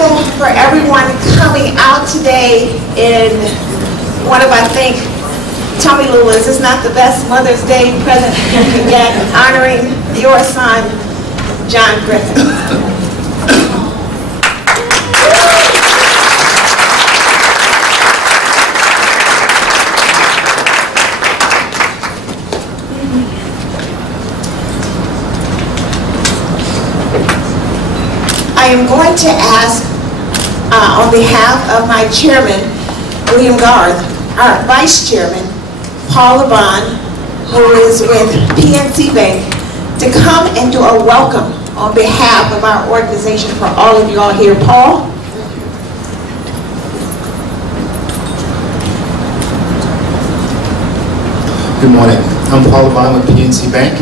grateful for everyone coming out today in one of, I think, tell me, Lewis, it's not the best Mother's Day present you can get, honoring your son, John Griffin. I am going to ask, on behalf of my chairman, William Garth, our vice chairman, Paul LeBon, who is with PNC Bank, to come and do a welcome on behalf of our organization for all of you all here. Paul? Good morning. I'm Paul LeBon with PNC Bank,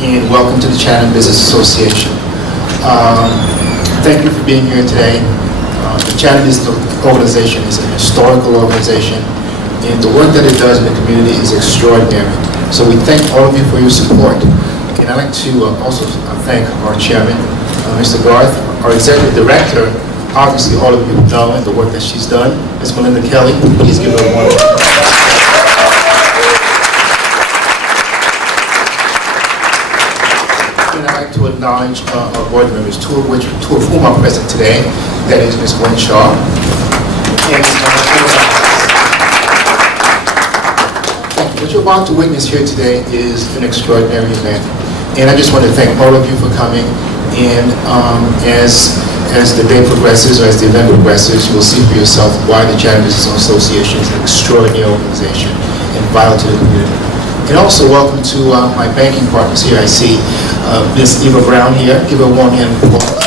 and welcome to the Chatham Business Association. Thank you for being here today. The Chatham Business Organization is an historical organization, and the work that it does in the community is extraordinary. So we thank all of you for your support. And I'd like to also thank our chairman, Mr. Garth, our executive director. Obviously, all of you know the work that she's done. Ms. Melinda Kelly, please give her a warm welcome. To acknowledge our board members, two of whom are present today. That is Ms. Gwen Shaw and what you're about to witness here today is an extraordinary event, and I just want to thank all of you for coming. And as the day progresses, or as the event progresses, you will see for yourself why the Chatham Business Association is an extraordinary organization and vital to the community. And also welcome to my banking partners here. I see Ms. Eva Brown here. Give her a warm hand of applause.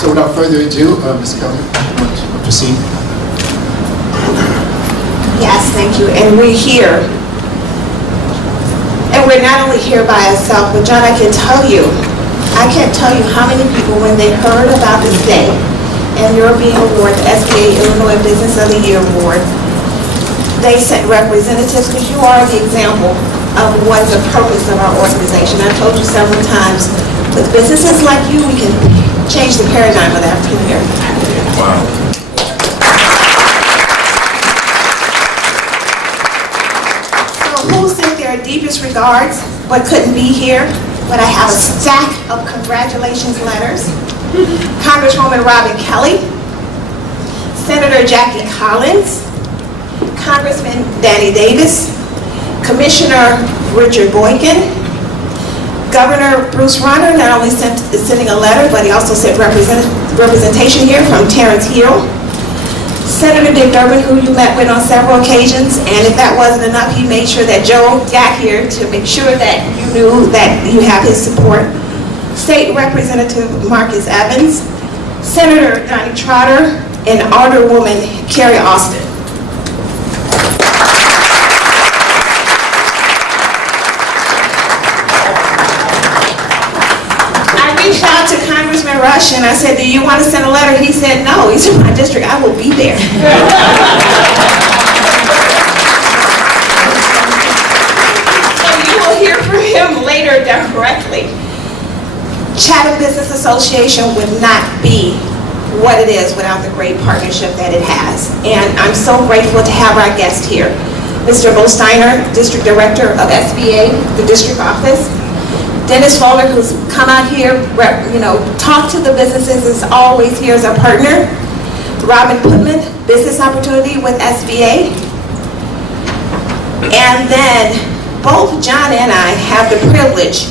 So without further ado, Ms. Kelly, you want to proceed? Yes, thank you. And we're here. And we're not only here by ourselves, but John, I can't tell you how many people, when they heard about this day and you're being awarded the SBA Illinois Business of the Year Award, they sent representatives, because you are the example of what the purpose of our organization. I've told you several times, with businesses like you, we can change the paradigm of the African American. Wow. So who sent their deepest regards but couldn't be here? But I have a stack of congratulations letters. Congresswoman Robin Kelly, Senator Jackie Collins, Congressman Danny Davis, Commissioner Richard Boykin, Governor Bruce Rauner not only is sending a letter, but he also sent representation here from Terrence Hill, Senator Dick Durbin, who you met with on several occasions, and if that wasn't enough, he made sure that Joe got here to make sure that you knew that you have his support. State Representative Marcus Evans, Senator Donnie Trotter, and Alderwoman Carrie Austin. Out to Congressman Rush and I said, do you want to send a letter? He said, no. He's in my district. I will be there. So you will hear from him later directly. Chatham Business Association would not be what it is without the great partnership that it has. And I'm so grateful to have our guest here. Mr. Bo Steiner, District Director of SBA, the district office. Dennis Fuller, who's come out here, talk to the businesses, is always here as a partner. Robin Putman, Business Opportunity with SBA. And then both John and I have the privilege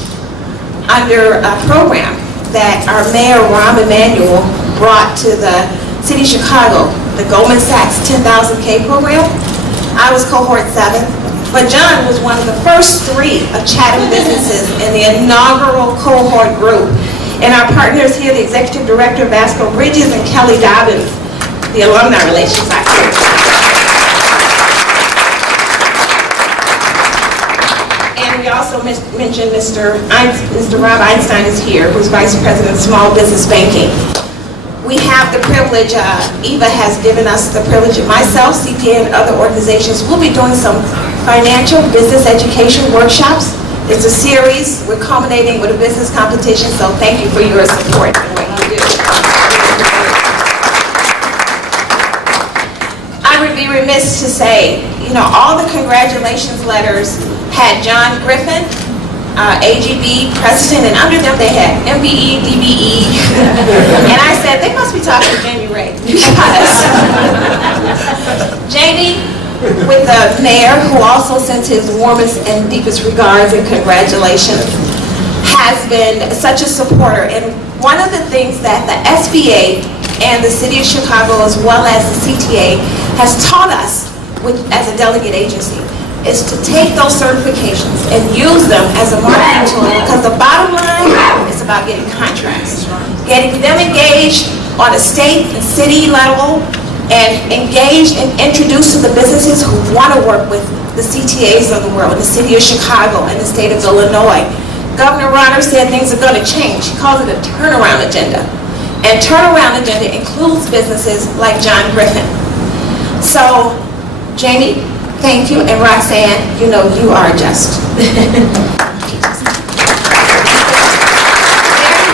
under a program that our Mayor, Rahm Emanuel, brought to the City of Chicago, the Goldman Sachs 10,000K program. I was cohort 7. But John was one of the first 3 of Chatham businesses in the inaugural cohort group. And our partners here, the Executive Director of Vasco Bridges and Kelly Dobbins, the Alumni Relations Officer. And we also mentioned Mr. Rob Einstein is here, who's Vice President of Small Business Banking. We have the privilege, Eva has given us the privilege, of myself, CPA, and other organizations. We'll be doing some financial business education workshops It's a series. We're culminating with a business competition, so thank you for your support and what you do. I would be remiss to say, all the congratulations letters had John Griffin, AGB president, and under them they had MBE, DBE, and I said they must be talking to Jamie Ray, because Jamie, with the mayor, who also sends his warmest and deepest regards and congratulations, has been such a supporter. And one of the things that the SBA and the City of Chicago, as well as the CTA, has taught us as a delegate agency is to take those certifications and use them as a marketing tool, because the bottom line is about getting contracts, getting them engaged on a state and city level, and engaged and introduced to the businesses who want to work with the CTAs of the world, the City of Chicago and the state of Illinois. Governor Ronner said things are going to change. He calls it a turnaround agenda. And turnaround agenda includes businesses like John Griffin. So, Jamie, thank you, and Roxanne, you are just. Every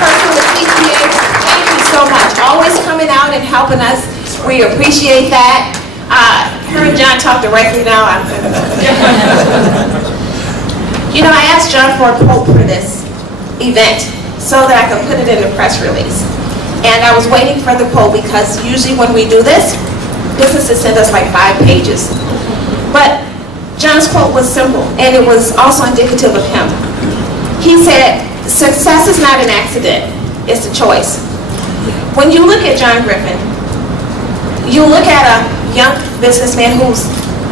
person with CTA, thank you so much. Always coming out and helping us. We appreciate that. Her and John talk directly now. I asked John for a quote for this event so that I could put it in the press release. And I was waiting for the quote because usually when we do this, businesses send us like 5 pages. But John's quote was simple, and it was also indicative of him. He said, "Success is not an accident, it's a choice." When you look at John Griffin, you look at a young businessman who's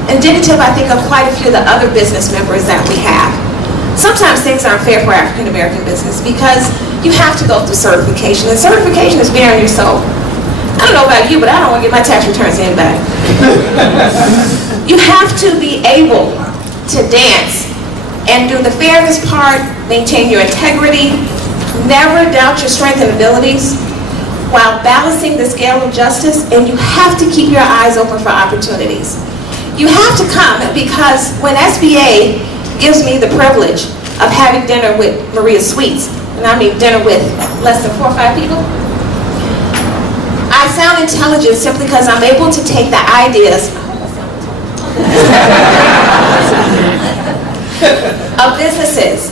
indicative, I think, of quite a few of the other business members that we have. Sometimes things aren't fair for African American business because you have to go through certification, and certification is bearing your soul. I don't know about you, but I don't want to get my tax returns in back. You have to be able to dance and do the fairness part, maintain your integrity, never doubt your strength and abilities, while balancing the scale of justice, and you have to keep your eyes open for opportunities. You have to come, because when SBA gives me the privilege of having dinner with Maria Sweets, and I mean dinner with less than 4 or 5 people, I sound intelligent simply because I'm able to take the ideas of businesses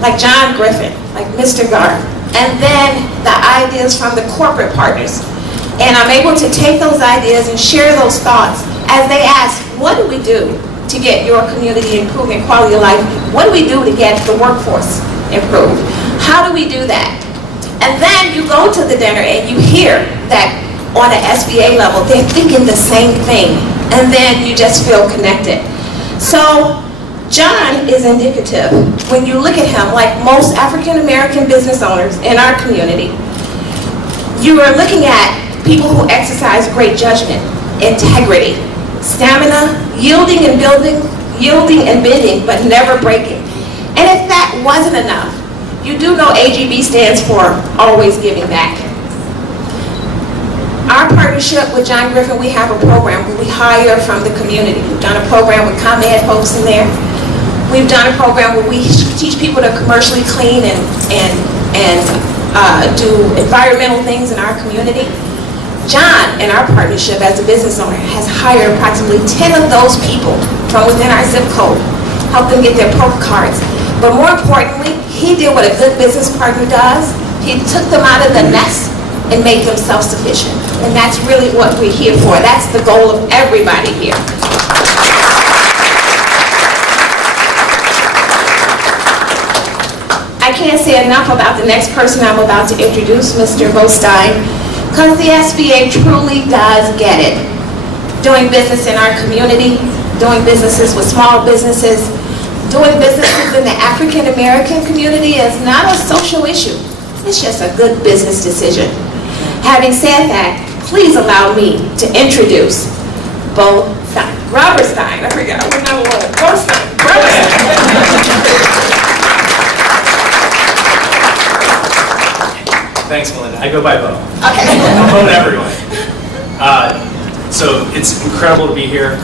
like John Griffin, like Mr. Garth, and then the ideas from the corporate partners. And I'm able to take those ideas and share those thoughts as they ask, what do we do to get your community improved and quality of life? What do we do to get the workforce improved? How do we do that? And then you go to the dinner and you hear that on an SBA level, they're thinking the same thing. And then you just feel connected. So John is indicative. When you look at him, like most African American business owners in our community, you are looking at people who exercise great judgment, integrity, stamina, yielding and building, yielding and bending, but never breaking. And if that wasn't enough, you do know AGB stands for always giving back. Our partnership with John Griffin, we have a program where we hire from the community. We've done a program with ComEd folks in there. We've done a program where we teach people to commercially clean and do environmental things in our community. John, in our partnership as a business owner, has hired approximately 10 of those people from within our zip code, helped them get their POC cards. But more importantly, he did what a good business partner does. He took them out of the nest and made them self-sufficient. And that's really what we're here for. That's the goal of everybody here. I can't say enough about the next person I'm about to introduce, Mr. Bostein, because the SBA truly does get it. Doing business in our community, doing businesses with small businesses, doing businesses in the African American community is not a social issue. It's just a good business decision. Having said that, please allow me to introduce Bo Stein. Robert Stein, I forgot, we're number one. Bo Stein, Robert Stein. Thanks, Melinda. I go by Bo. Okay. I'm Bo to everyone. So it's incredible to be here.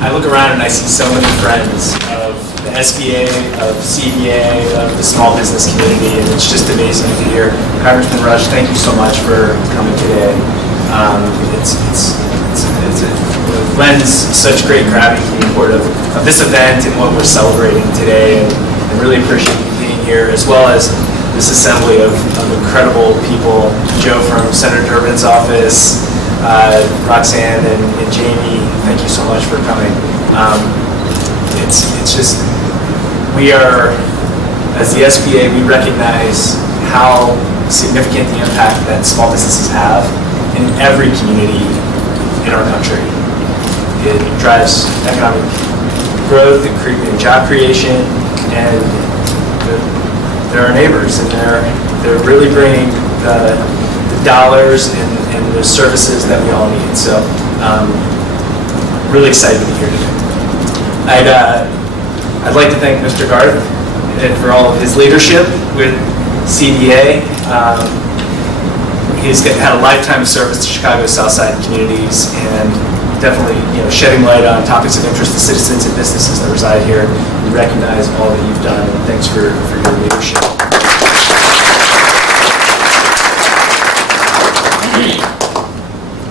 I look around and I see so many friends of the SBA, of CBA, of the small business community, and it's just amazing to hear. Congressman Rush, thank you so much for coming today. It lends such great gravity to the import of this event and what we're celebrating today, and really appreciate you being here, as well as this assembly of incredible people. Joe from Senator Durbin's office, Roxanne and Jamie, thank you so much for coming. It's just, we are, as the SBA, we recognize how significant the impact that small businesses have in every community in our country. It drives economic growth and job creation, and they're our neighbors, and they're really bringing the dollars and the services that we all need. So really excited to be here today. I'd like to thank Mr. Garth for all of his leadership with CBA. He's had a lifetime of service to Chicago's Southside communities, and definitely, shedding light on topics of interest to citizens and businesses that reside here. We recognize all that you've done, and thanks for your leadership.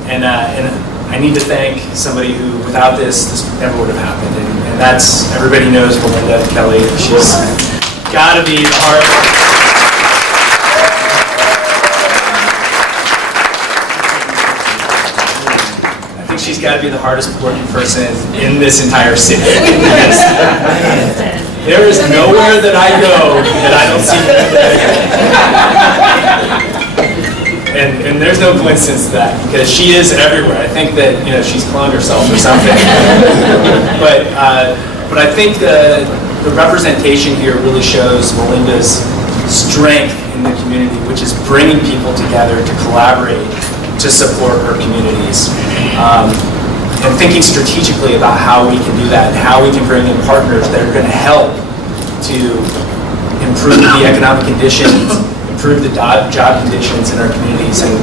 And I need to thank somebody who, without this never would have happened. And that's, everybody knows Melinda Kelly. She's got to be the heart. I think she's got to be the hardest working person in this entire city. There is nowhere that I go that I don't see Melinda. And there's no coincidence to that, because she is everywhere. I think that she's cloned herself or something. but I think the representation here really shows Melinda's strength in the community, which is bringing people together to collaborate to support her communities, and thinking strategically about how we can do that and how we can bring in partners that are going to help to improve the economic conditions, improve the job conditions in our communities. And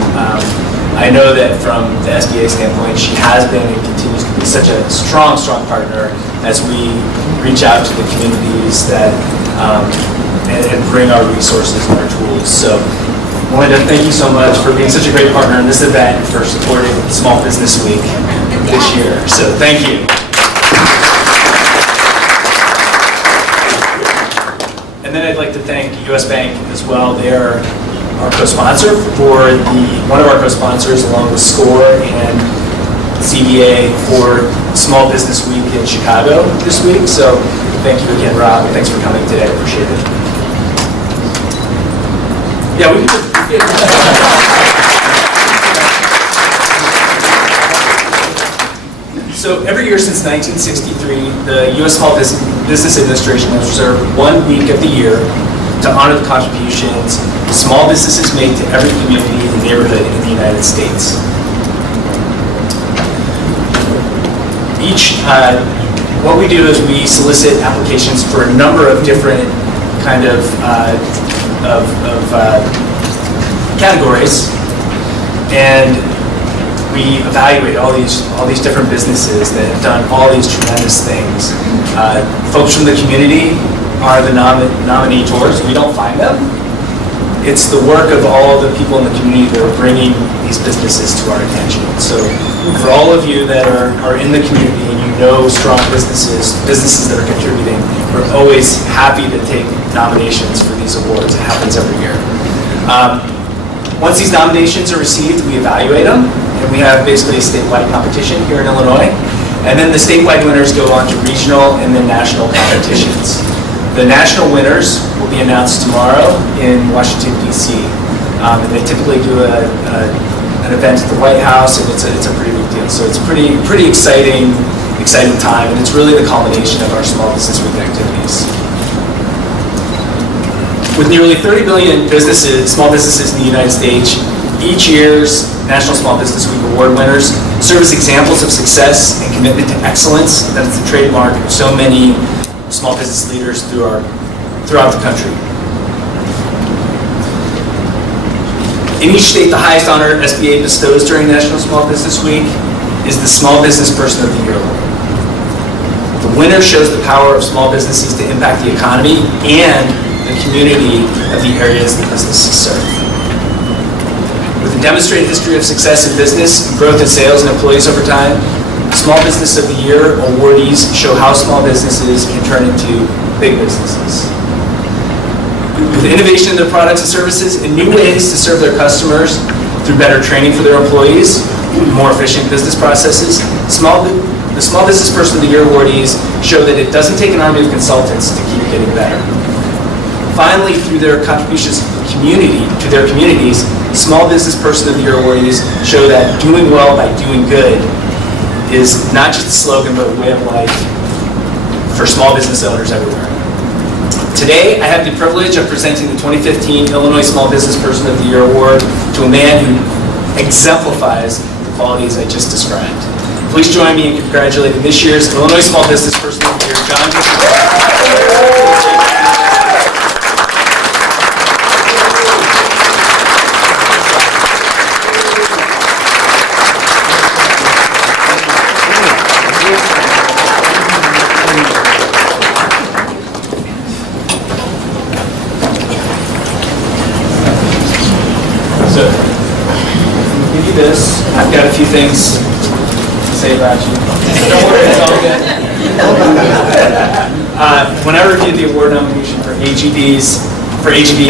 I know that from the SBA standpoint, she has been and continues to be such a strong partner as we reach out to the communities that and bring our resources and our tools. So Melinda, thank you so much for being such a great partner in this event, for supporting Small Business Week this year. So thank you. And then I'd like to thank US Bank as well. They are our co-sponsor for one of our co-sponsors, along with SCORE and CBA, for Small Business Week in Chicago this week. So thank you again, Rob. Thanks for coming today. I appreciate it. Yeah, we can. So every year since 1963, the U.S. Small Business Administration has reserved 1 week of the year to honor the contributions small businesses make to every community and neighborhood in the United States. What we do is we solicit applications for a number of different kind of categories, and we evaluate all these different businesses that have done all these tremendous things. Folks from the community are the nominators. We don't find them. It's the work of all the people in the community that are bringing these businesses to our attention. So for all of you that are in the community and you know strong businesses that are contributing, we're always happy to take nominations for these awards. It happens every year. Once these nominations are received, we evaluate them, and we have basically a statewide competition here in Illinois. And then the statewide winners go on to regional and then national competitions. The national winners will be announced tomorrow in Washington, D.C. And they typically do an event at the White House, and it's a pretty big deal. So it's pretty exciting time, and it's really the culmination of our Small Business Week activities. With nearly 30 million small businesses in the United States, each year's National Small Business Week Award winners serve as examples of success and commitment to excellence. That is the trademark of so many small business leaders throughout the country. In each state, the highest honor SBA bestows during National Small Business Week is the Small Business Person of the Year Award. The winner shows the power of small businesses to impact the economy and the community of the areas the businesses serve. With a demonstrated history of success in business, growth in sales and employees over time, Small Business of the Year awardees show how small businesses can turn into big businesses. With innovation in their products and services and new ways to serve their customers through better training for their employees, more efficient business processes, the Small Business Person of the Year awardees show that it doesn't take an army of consultants to keep getting better. Finally, through their contributions to their communities, Small Business Person of the Year awardees show that doing well by doing good is not just a slogan, but a way of life for small business owners everywhere. Today, I have the privilege of presenting the 2015 Illinois Small Business Person of the Year Award to a man who exemplifies the qualities I just described. Please join me in congratulating this year's Illinois Small Business Person of the Year, John Griffin. This. I've got a few things to say about you. Don't worry, it's all good. When I reviewed the award nomination for AGB,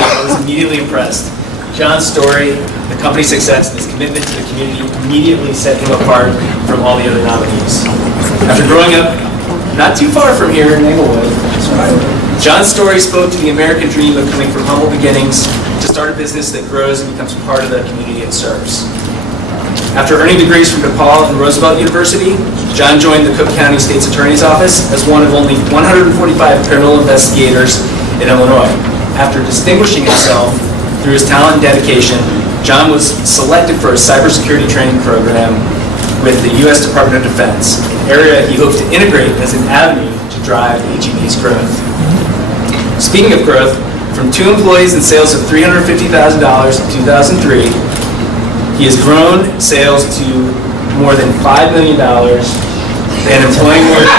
I was immediately impressed. John's story, the company's success, and his commitment to the community immediately set him apart from all the other nominees. After growing up not too far from here in Englewood, John's story spoke to the American dream of coming from humble beginnings to start a business that grows and becomes part of the community it serves. After earning degrees from DePaul and Roosevelt University, John joined the Cook County State's Attorney's Office as one of only 145 criminal investigators in Illinois. After distinguishing himself through his talent and dedication, John was selected for a cybersecurity training program with the U.S. Department of Defense, an area he hopes to integrate as an avenue to drive AGB's growth. Speaking of growth, from 2 employees and sales of $350,000 in 2003, he has grown sales to more than $5 million and employing more than 2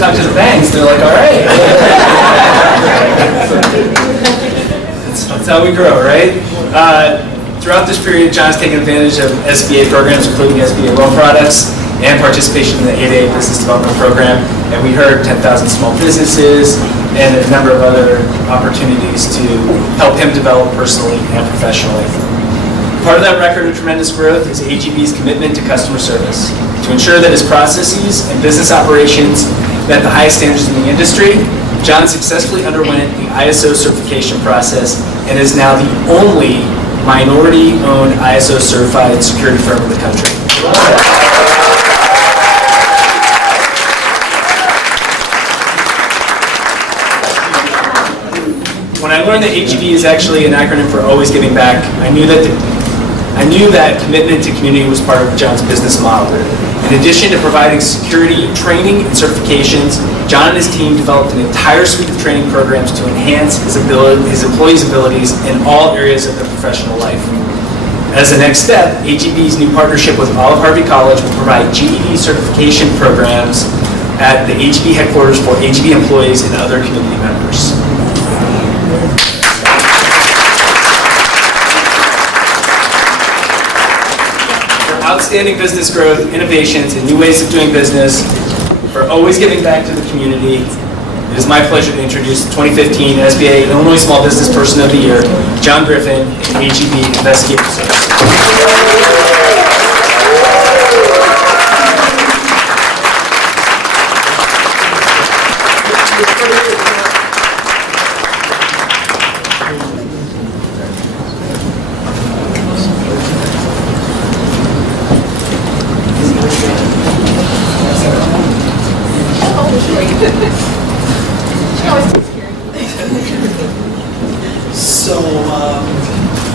talk to the banks, they're like, all right. That's how we grow, right? Throughout this period, John's taken advantage of SBA programs, including SBA loan products, and participation in the 8A Business Development Program. And we heard 10,000 small businesses and a number of other opportunities to help him develop personally and professionally. Part of that record of tremendous growth is AGB's commitment to customer service. To ensure that his processes and business operations met the highest standards in the industry, John successfully underwent the ISO certification process and is now the only minority-owned ISO certified security firm in the country. When I learned that AGB is actually an acronym for Always Giving Back, I knew that commitment to community was part of John's business model. In addition to providing security training and certifications, John and his team developed an entire suite of training programs to enhance his employees' abilities in all areas of their professional life. As the next step, AGB's new partnership with Olive Harvey College will provide GED certification programs at the AGB headquarters for AGB employees and other community members. Outstanding business growth, innovations, and new ways of doing business, for always giving back to the community. It is my pleasure to introduce the 2015 SBA Illinois Small Business Person of the Year, John Griffin, and AGB Investigative Services.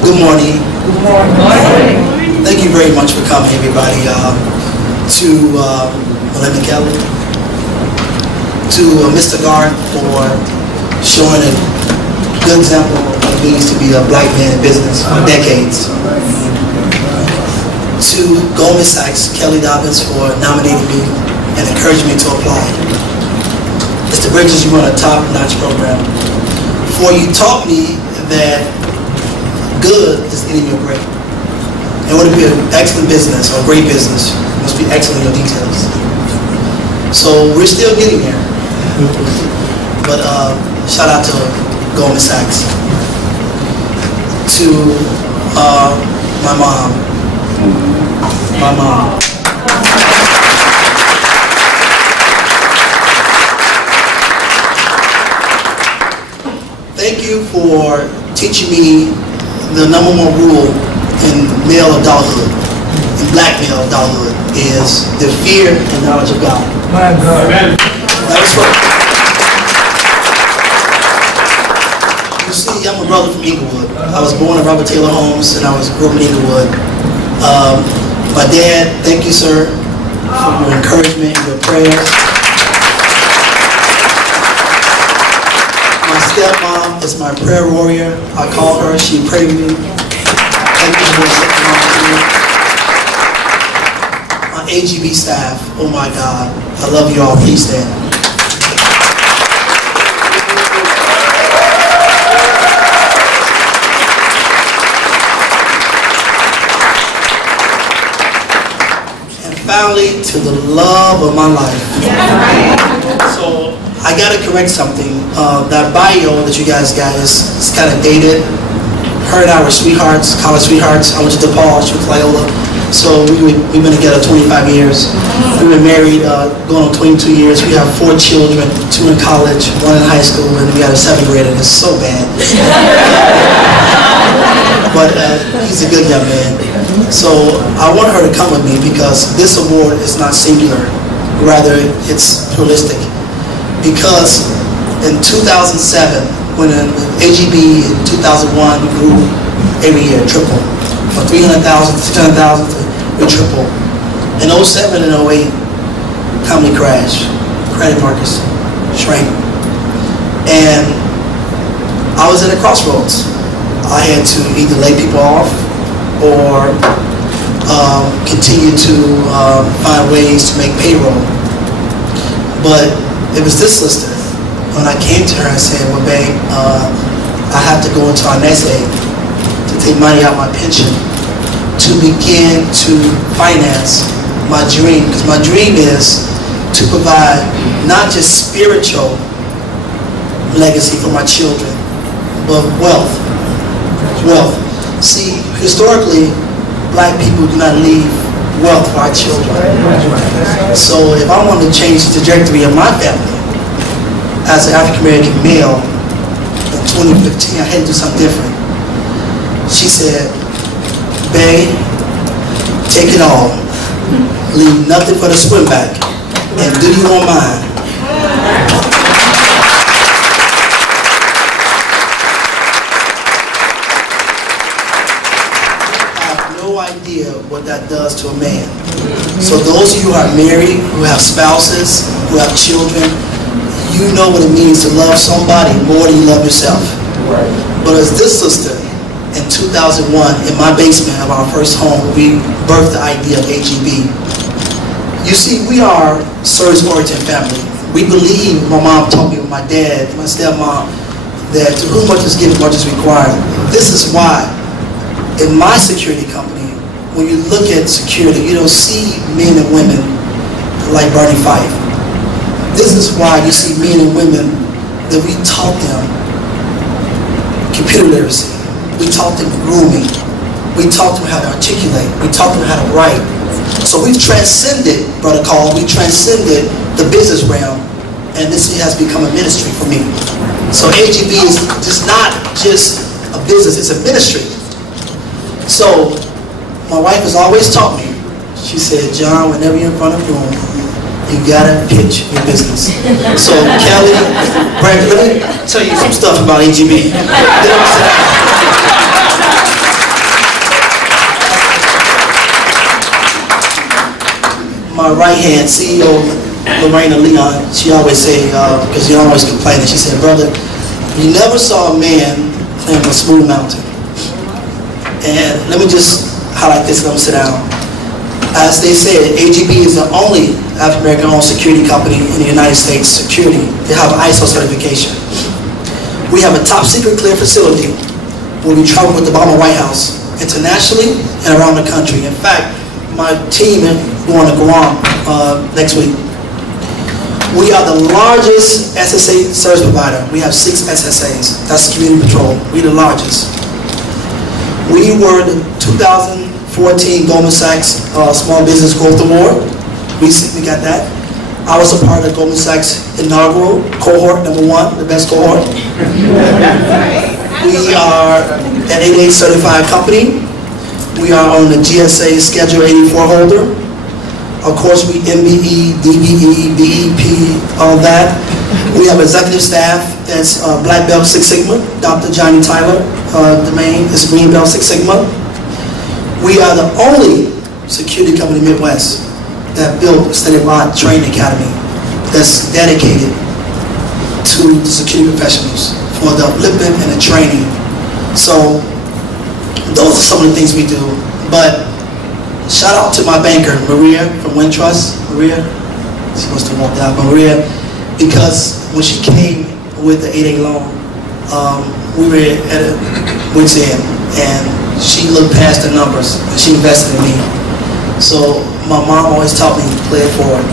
Good morning. Good morning. Thank you very much for coming, everybody. to Melinda Kelly, to Mr. Garth for showing a good example of what it means to be a black man in business for decades. To Goldman Sachs, Kelly Dobbins for nominating me and encouraging me to apply. It's the Bridges You Want a Top-Notch program. For you taught me that good is eating your great. In order to be an excellent business or great business, you must be excellent in your details. So we're still getting there. But shout out to Goldman Sachs. To my mom. Thank you for teaching me the number one rule in male adulthood, in black male adulthood, is the fear and knowledge of God. My God. That was right. You see, I'm a brother from Inglewood. I was born in Robert Taylor Homes, and I grew up in Inglewood. My dad, thank you, sir, for your encouragement and your prayers. My stepmom is my prayer warrior. I call her, she prayed with me. Thank you for your stepmom. My AGB staff, oh my God, I love you all, please stand. Finally, to the love of my life. So I gotta correct something. That bio that you guys got is kind of dated. Her and I were sweethearts, college sweethearts. I went to DePaul, she was Loyola. So we've been together 25 years. We've been married going on 22 years. We have 4 children, 2 in college, 1 in high school, and we got a 7th grader. It's so bad. But he's a good young man. So I want her to come with me because this award is not singular, rather it's pluralistic. Because in 2007, when AGB in 2001 grew every year, triple. From 300,000 to 600,000 we triple. In 07 and 08, economy crashed, credit markets shrank. And I was at a crossroads. I had to either lay people off or continue to find ways to make payroll. But it was this sister. When I came to her, I said, well, babe, I have to go into our nest egg to take money out of my pension to begin to finance my dream. Because my dream is to provide not just spiritual legacy for my children, but wealth. See, historically, black people do not leave wealth for our children. So if I want to change the trajectory of my family, as an African-American male, in 2015, I had to do something different. She said, babe, take it all. Leave nothing for the swim back. And do you want mine? Idea what that does to a man. So those of you who are married, who have spouses, who have children, you know what it means to love somebody more than you love yourself. Right. But as this sister, in 2001, in my basement of our first home, we birthed the idea of AGB. You see, we are service-oriented family. We believe, my mom taught me with my dad, my stepmom, that to whom much is given, much is required. This is why, in my security company, when you look at security, you don't see men and women like Bernie Fife. This is why you see men and women that we taught them computer literacy. We taught them grooming. We taught them how to articulate. We taught them how to write. So we've transcended, Brother Carl, we transcended the business realm, and this has become a ministry for me. So AGB is just not just a business, it's a ministry. So my wife has always taught me, she said, John, whenever you're in front of a room, you gotta pitch your business. So Kelly, Brandon, let me tell you some stuff about AGB. my right hand, CEO Lorena Leon, she always say, because you always complain, she said, brother, you never saw a man climb a smooth mountain. And let me just highlight this and I'm gonna sit down. As they said, AGB is the only African-American owned security company in the United States security to have ISO certification. We have a top secret clear facility where we travel with the Obama White House internationally and around the country. In fact, my team is going to Guam next week. We are the largest SSA service provider. We have 6 SSAs. That's Community Patrol. We're the largest. We were the 2014 Goldman Sachs Small Business Growth Award. Recently got that. I was a part of the Goldman Sachs inaugural cohort, #1, the best cohort. We are an 88 certified company. We are on the GSA Schedule 84 holder. Of course, we MBE, DBE, BEP, all that. We have executive staff that's Black Belt 6 Sigma. Dr. Johnny Tyler, the main is Green Belt 6 Sigma. We are the only security company in the Midwest that built a statewide training academy that's dedicated to the security professionals for the upliftment and the training. So those are some of the things we do. But shout out to my banker, Maria from Wintrust. Maria, she must have walked out, Maria, because when she came with the 8A loan, we were at a wit's end, and she looked past the numbers and she invested in me. So my mom always taught me to play it forward.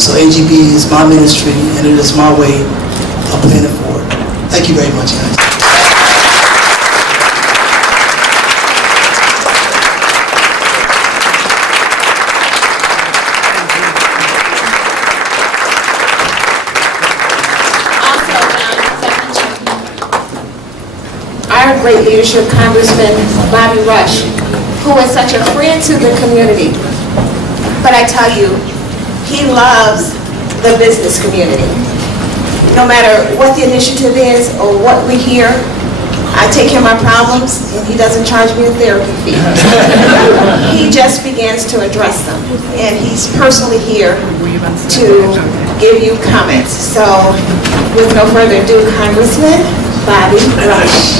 So AGB is my ministry and it is my way of playing it forward. Thank you very much, guys. Our great leadership, Congressman Bobby Rush, who is such a friend to the community. But I tell you, he loves the business community. No matter what the initiative is or what we hear, I take care of my problems and he doesn't charge me a therapy fee. He just begins to address them. And he's personally here to give you comments. So with no further ado, Congressman Bobby Rush.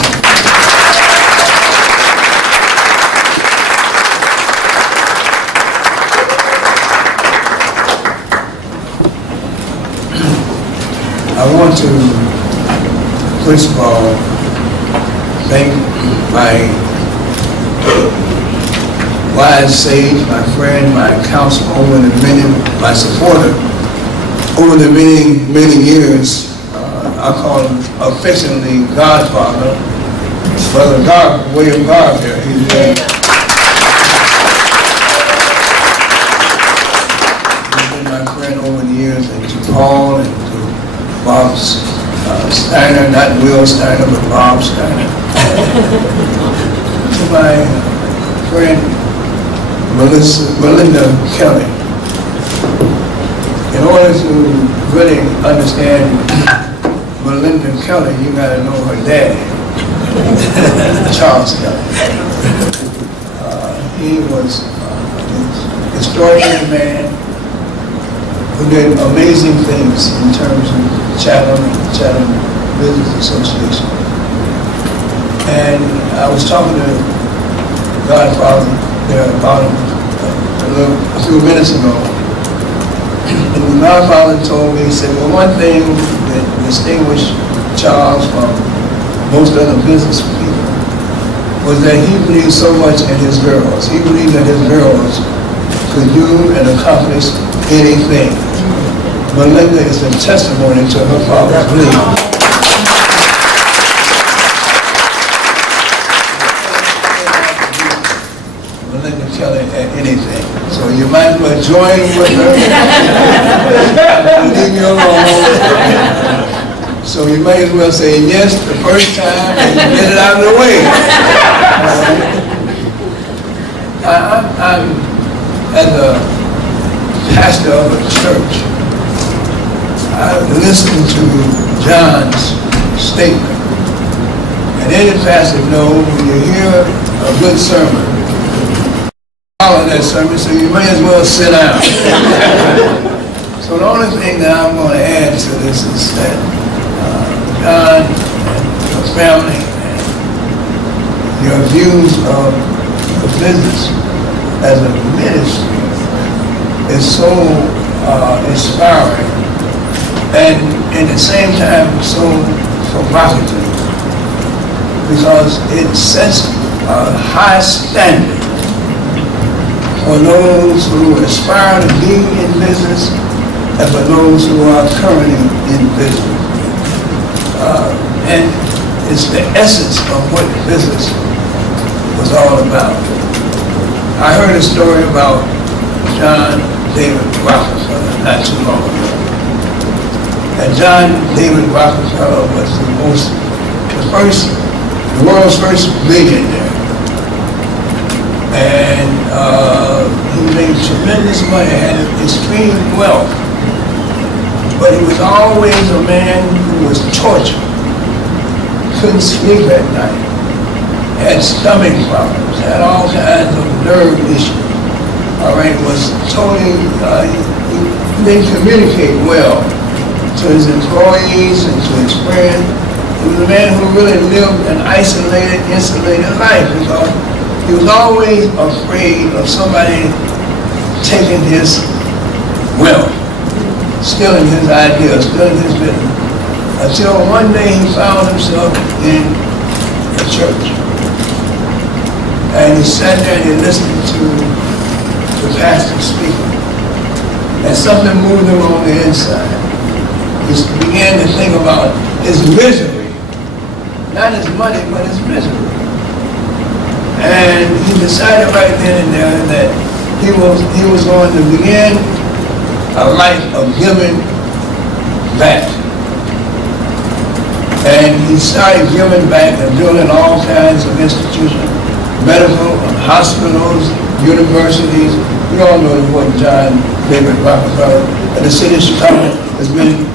I want to, first of all, thank my wise sage, my friend, my councilwoman, and my supporter over the many years. I call him affectionately Godfather, Brother William Gardner. He's been my friend over the years, and to Paul and to Bob Steiner, not Will Steiner, but Bob Steiner. To my friend Melinda Kelly. In order to really understand Melinda Kelly, you got to know her daddy, Charles Kelly. He was an extraordinary man who did amazing things in terms of Chatham Business Association. And I was talking to Godfather there about him a few minutes ago. And the Godfather told me, he said, well, one thing that distinguished Charles from most other business people was that he believed so much in his girls. He believed that his girls could do and accomplish anything. Melinda is a testimony to her father's belief. Melinda Kelly at anything. So you might as well join with her. Leave me alone. So you might as well say yes the first time and get it out of the way. I'm as a pastor of a church, I listened to John's statement. And any pastor knows when you hear a good sermon, holiday service, so you may as well sit down. So the only thing that I'm going to add to this is that John and your family and your views of the business as a ministry is so inspiring and at the same time so provocative, because it sets a high standard for those who aspire to be in business and for those who are currently in business. And it's the essence of what business was all about. I heard a story about John David Rockefeller not too long ago. And John David Rockefeller was the world's first billionaire. And he made tremendous money, had extreme wealth. But he was always a man who was tortured, couldn't sleep at night, had stomach problems, had all kinds of nerve issues. All right, was totally, he didn't communicate well to his employees and to his friends. He was a man who really lived an isolated, insulated life, because he was always afraid of somebody taking his wealth, stealing his ideas, stealing his business. Until one day he found himself in a church. And he sat there and he listened to the pastor speaking. And something moved him on the inside. He began to think about his misery. Not his money, but his misery. And he decided right then and there that he was going to begin a life of giving back. And he started giving back and building all kinds of institutions, medical, hospitals, universities. We all know what John David Rockefeller and the city of Chicago has been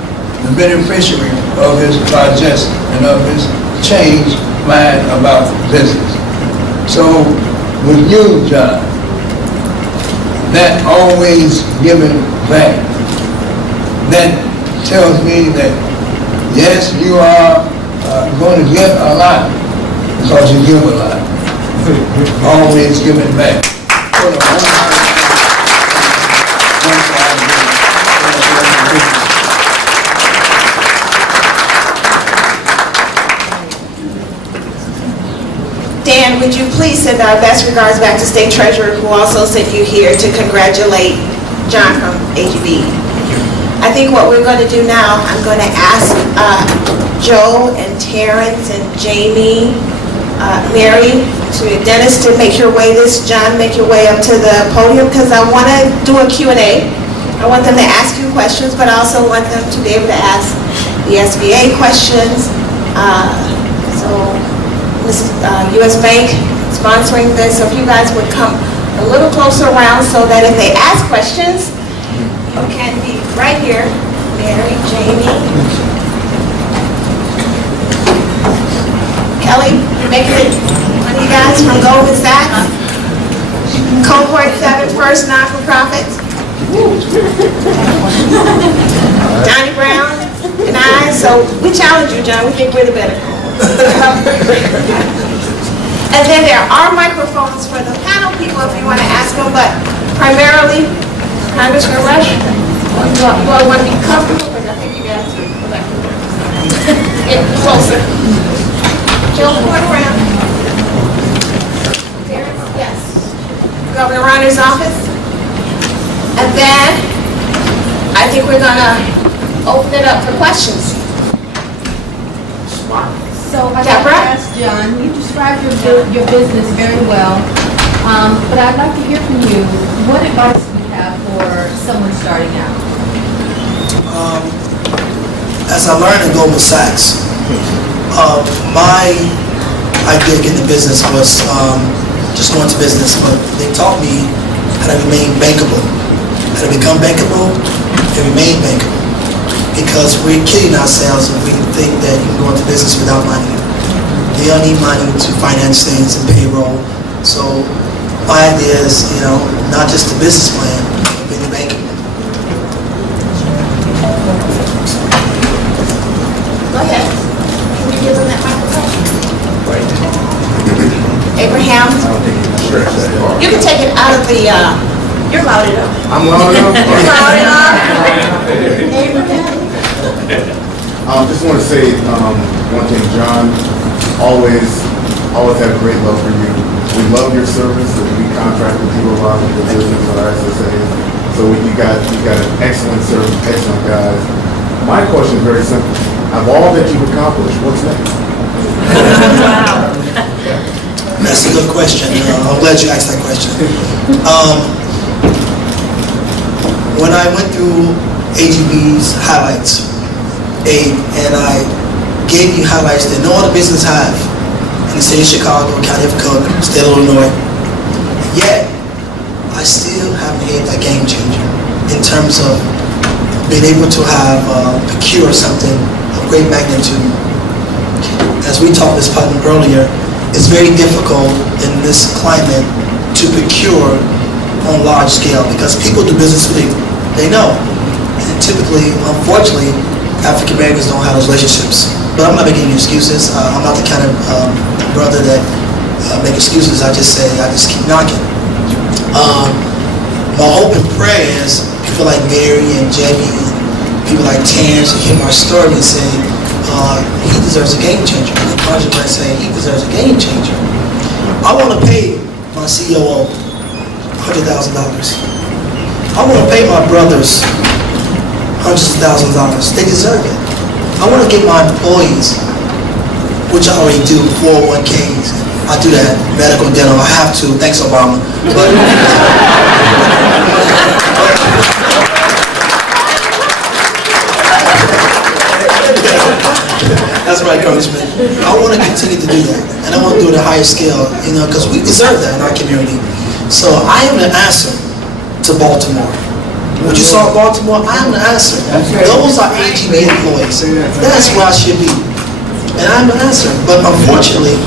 the beneficiary of his projects and of his changed mind about business. So with you, John, that always giving back, that tells me that yes, you are going to give a lot because you give a lot. Always giving back. Dan, would you please send our best regards back to State Treasurer, who also sent you here to congratulate John from AGB. I think what we're going to do now, I'm going to ask Joe and Terrence and Jamie, Mary, to Dennis to make your way John, make your way up to the podium, because I want to do a Q&A. I want them to ask you questions, but I also want them to be able to ask the SBA questions. So this is U.S. Bank sponsoring this, so if you guys would come a little closer around so that if they ask questions, you can be right here. Mary, Jamie, Kelly, you're making it. One of you guys from Goldman Sachs, Cohort 7, first not-for-profit. Johnny Brown and I, so we challenge you, John. We think we're the better. And then there are microphones for the panel people if you want to ask them, but primarily, Congressman Rush, you all want to be comfortable, because I think you guys get closer. Joe, point around. Yes. Governor Reiner's office. And then, I think we're going to open it up for questions. So I'd like to ask John, you described your business very well, but I'd like to hear from you, what advice do you have for someone starting out? As I learned at Goldman Sachs, my idea to get into business was just going to business, but they taught me how to remain bankable, how to become bankable and remain bankable. Because we're kidding ourselves if we think that you can go into business without money. They all need money to finance things and payroll. So my idea is, not just the business plan, but the banking. Go ahead. Can you give them that microphone? Abraham? You can take it out of the, you're loud enough. I'm loud enough? You're loud enough. I just want to say one thing, John. Always had a great love for you. We love your service, and we contract with you a lot with the business of our SSA. So you got an excellent service, excellent guys. My question is very simple. Of all that you've accomplished, what's next? That's a good question. I'm glad you asked that question. When I went through AGB's highlights, and I gave you highlights that no other business have in the city of Chicago, county of Cook, state of Illinois, yet I still haven't hit that game changer in terms of being able to have procure something of great magnitude. As we talked this partner earlier, it's very difficult in this climate to procure on large scale because people do business with you, they know. And typically, unfortunately, African Americans don't have those relationships. But I'm not making any excuses. I'm not the kind of brother that make excuses. I just keep knocking. My hope and prayer is people like Mary and Jebby and people like Terrence hear my story and say, he deserves a game changer. And Project might say, he deserves a game changer. I want to pay my COO $100,000. I want to pay my brothers hundreds of thousands of dollars. They deserve it. I want to give my employees, which I already do, 401ks. I do that, medical, dental. I have to. Thanks, Obama. But that's right, Congressman. I want to continue to do that, and I want to do it at a higher scale, because we deserve that in our community. So I am the answer to Baltimore. What you saw in Baltimore, I am the answer. Those are AGB employees. That's where I should be. And I'm the answer. But unfortunately,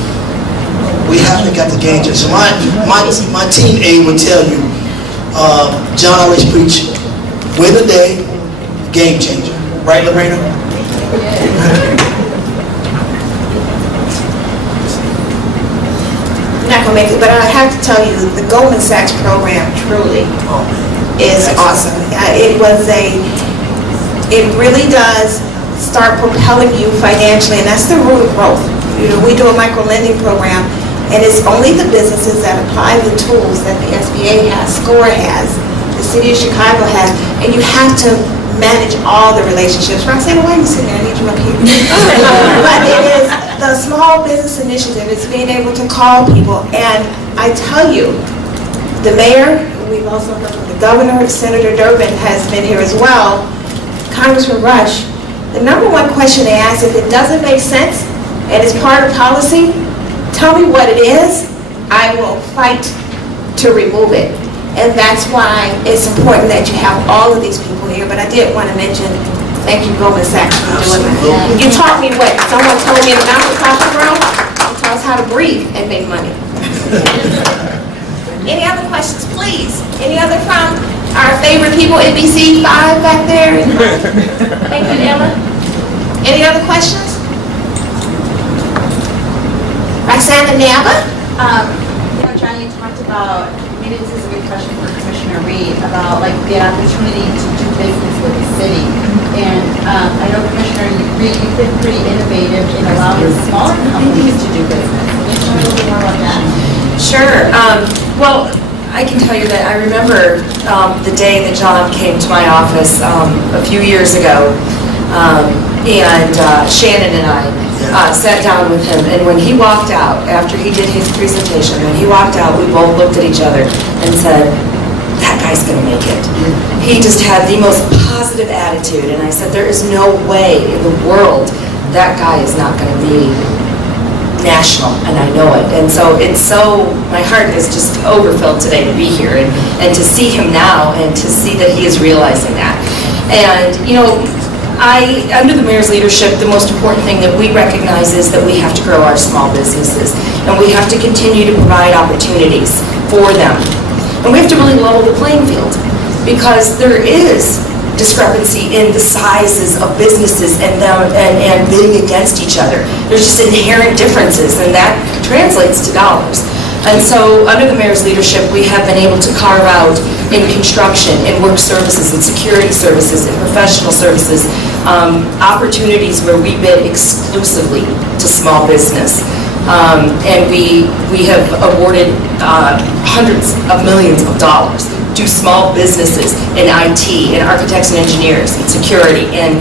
we haven't got the game changer. So my team A would tell you, John always preach, win the day, game changer. Right, Lorena? I'm not going to make it, but I have to tell you, the Goldman Sachs program truly is awesome. It really does start propelling you financially, and that's the root of growth. We do a micro-lending program, and it's only the businesses that apply the tools that the SBA has, SCORE has, the city of Chicago has, and you have to manage all the relationships. Roxanne, why are you sitting there? I need you up here. But it is the small business initiative. It's being able to call people, and I tell you, the mayor, we've also heard from the governor, Senator Durbin has been here as well, Congressman Rush. The number one question they ask, if it doesn't make sense and it's part of policy, tell me what it is, I will fight to remove it. And that's why it's important that you have all of these people here. But I did want to mention, thank you, Goldman Sachs, for doing that. You taught me what someone told me in the not-for-profit world. You taught us how to breathe and make money. Any other questions, please? Any other from our favorite people, NBC 5 back there? Thank you, Emma. Any other questions? Roxanne and Nava? John, you talked about, maybe this is a good question for Commissioner Reed, about the opportunity to do business with the city. And I know, Commissioner Reed, you've been pretty innovative in allowing smaller companies to do business. Can you tell me a little bit more about that? Sure. Well, I can tell you that I remember the day that John came to my office a few years ago, and Shannon and I sat down with him, and when he walked out, after he did his presentation, when he walked out, we both looked at each other and said, that guy's going to make it. He just had the most positive attitude, and I said, there is no way in the world that guy is not going to be national, and I know it. And so my heart is just overfilled today to be here and to see him now and to see that he is realizing that. And, under the mayor's leadership, the most important thing that we recognize is that we have to grow our small businesses, and we have to continue to provide opportunities for them. And we have to really level the playing field, because there is discrepancy in the sizes of businesses and bidding against each other. There's just inherent differences, and that translates to dollars. And so under the mayor's leadership, we have been able to carve out in construction, in work services, in security services, in professional services, opportunities where we bid exclusively to small business. And we have awarded hundreds of millions of dollars to small businesses in IT, in architects and engineers, in security, in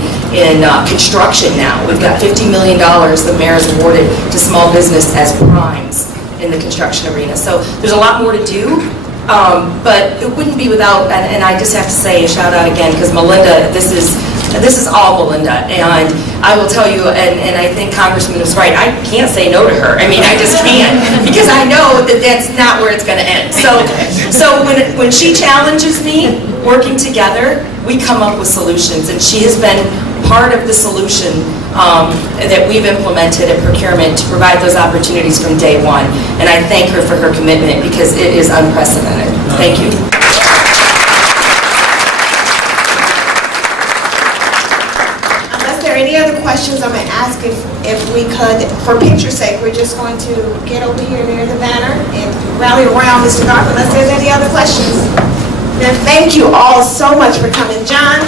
construction now. We've got $50 million the mayor has awarded to small business as primes in the construction arena. So there's a lot more to do, but it wouldn't be without, and I just have to say a shout out again, because Melinda, this is all Melinda, and I will tell you, and I think Congressman is right, I can't say no to her. I mean, I just can't, because I know that that's not where it's going to end. So when she challenges me, working together, we come up with solutions, and she has been part of the solution that we've implemented at procurement to provide those opportunities from day one. And I thank her for her commitment, because it is unprecedented. Thank you. Any other questions? I'm going to ask if we could, for picture's sake, we're just going to get over here near the banner and rally around Mr. Garth unless there's any other questions. Then thank you all so much for coming. John?